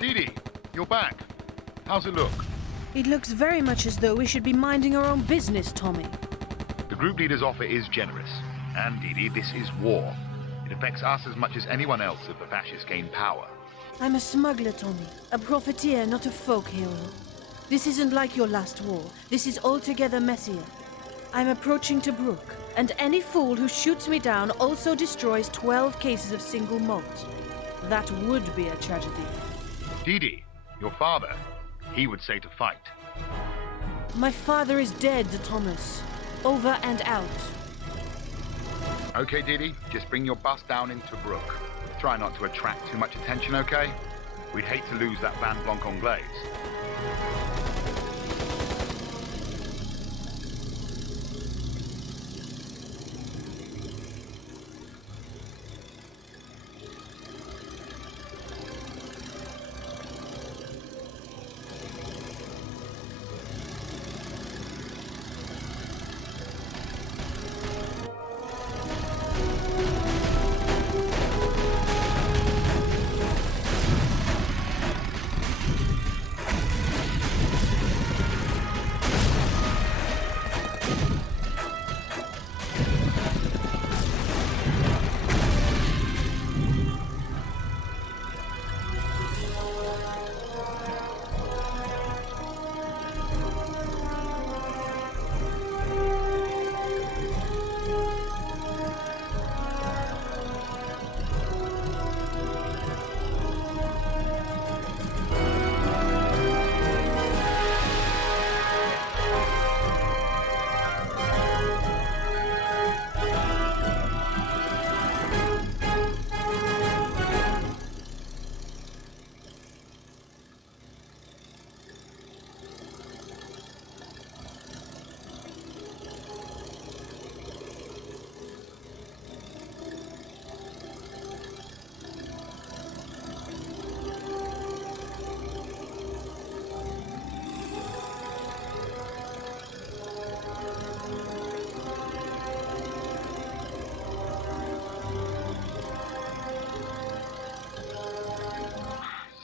Dee Dee, you're back. How's it look? It looks very much as though we should be minding our own business, Tommy. The group leader's offer is generous. And Dee Dee, this is war. It affects us as much as anyone else if the fascists gain power. I'm a smuggler, Tommy. A profiteer, not a folk hero. This isn't like your last war. This is altogether messier. I'm approaching Tobruk, and any fool who shoots me down also destroys 12 cases of single malt. That would be a tragedy. Dee Dee, your father, he would say to fight. My father is dead, Thomas. Over and out. Okay, Dee Dee, just bring your bus down into Brook. Try not to attract too much attention, okay? We'd hate to lose that Van Blanc Anglaise.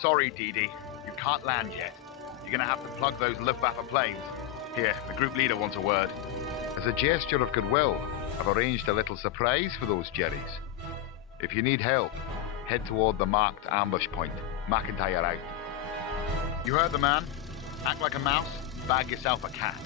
Sorry, Dee Dee. You can't land yet. You're gonna have to plug those Luftwaffe planes. Here, the group leader wants a word. As a gesture of goodwill, I've arranged a little surprise for those Jerrys. If you need help, head toward the marked ambush point. McIntyre out. You heard the man. Act like a mouse, bag yourself a cat.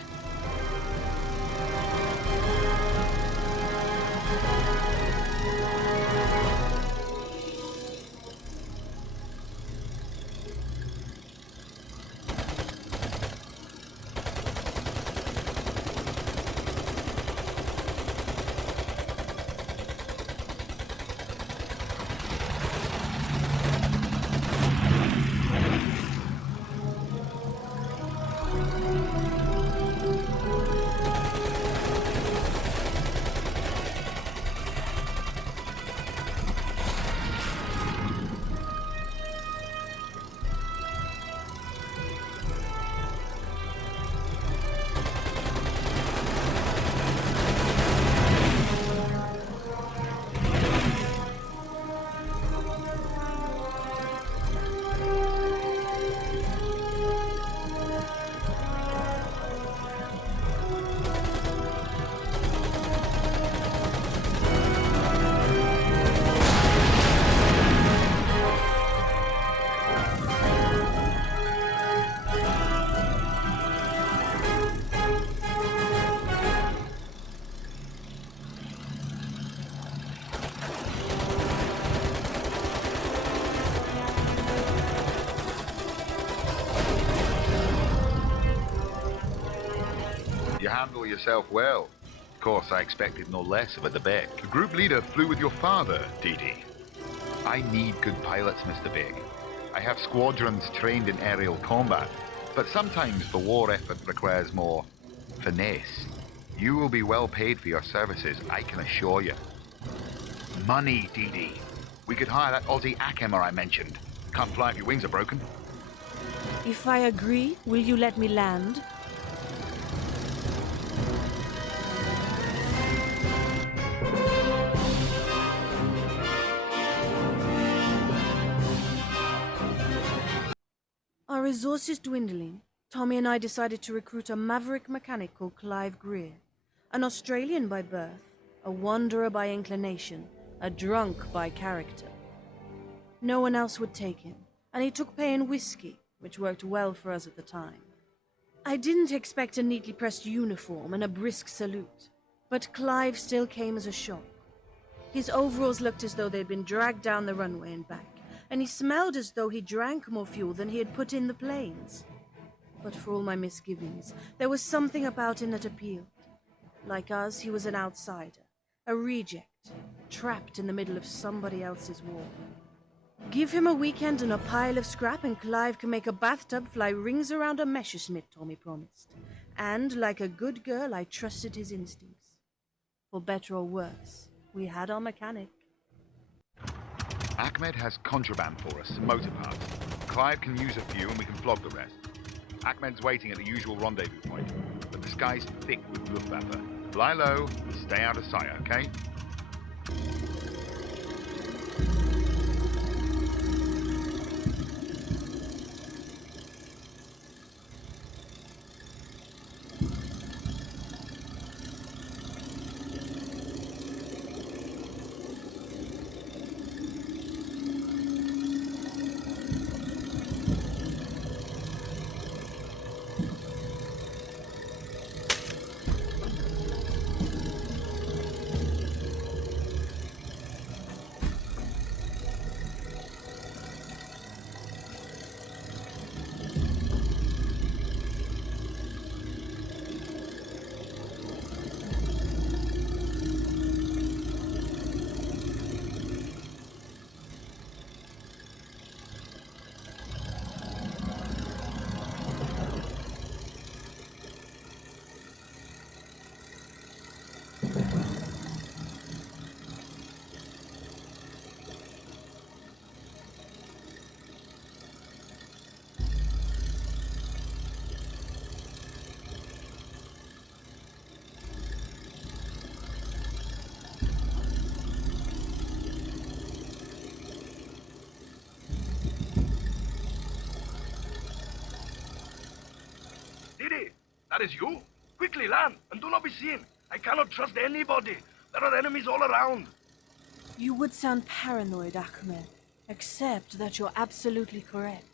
You handle yourself well. Of course, I expected no less of a Debec. The group leader flew with your father, Dee Dee. I need good pilots, Mr. Big. I have squadrons trained in aerial combat, but sometimes the war effort requires more finesse. You will be well paid for your services, I can assure you. Money, Dee Dee. We could hire that Aussie Akemmer I mentioned. Can't fly if your wings are broken. If I agree, will you let me land? Our resources dwindling, Tommy and I decided to recruit a maverick mechanic called Clive Greer. An Australian by birth, a wanderer by inclination, a drunk by character. No one else would take him, and he took pay in whiskey, which worked well for us at the time. I didn't expect a neatly pressed uniform and a brisk salute, but Clive still came as a shock. His overalls looked as though they'd been dragged down the runway and back, and he smelled as though he drank more fuel than he had put in the planes. But for all my misgivings, there was something about him that appealed. Like us, he was an outsider, a reject, trapped in the middle of somebody else's war. Give him a weekend and a pile of scrap and Clive can make a bathtub fly rings around a Messerschmitt, Tommy promised. And, like a good girl, I trusted his instincts. For better or worse, we had our mechanic. Ahmed has contraband for us, motor parts. Clive can use a few and we can flog the rest. Ahmed's waiting at the usual rendezvous point, but the sky's thick with Luftwaffe. Fly low, stay out of sight, okay? That is you. Quickly land, and do not be seen. I cannot trust anybody. There are enemies all around. You would sound paranoid, Ahmed, except that you're absolutely correct.